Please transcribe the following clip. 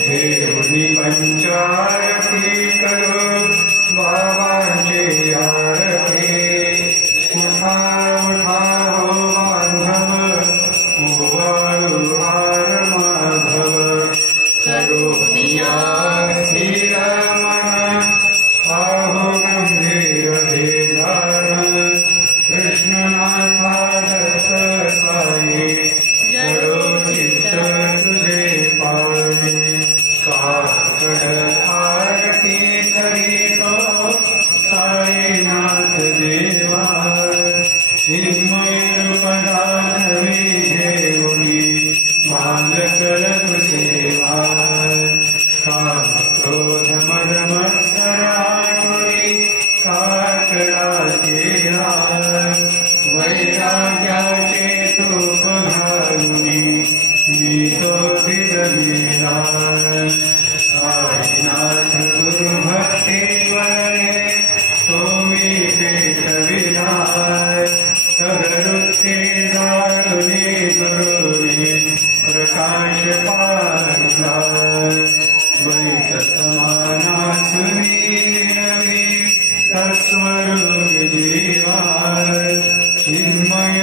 देवनी पंचारती करो बाबांची आरती उठा उठा हो बांधव उभारू हार माधव करुणिया स्थिर मन पाहो गंभीर धिधारण कृष्णनाथा दत्त साई जडो चित्त तुझे पाणी काकड आरती करीतो साईनाथ देवा चिन्मय रूपधारी घेऊनी बालकर सेवा काम क्रोध मद मत्सरातुरी काकडा केला वैराग्याचे तूप घालुनी मी तो भिजविला साईनाथ गुरु भक्ती वरे तो मी पेटविला तगरुक्ती जाळुनी गुरुनी प्रकाश पाडला वैतमानासुनी नवी तस्वरूप जीवा चिन्मय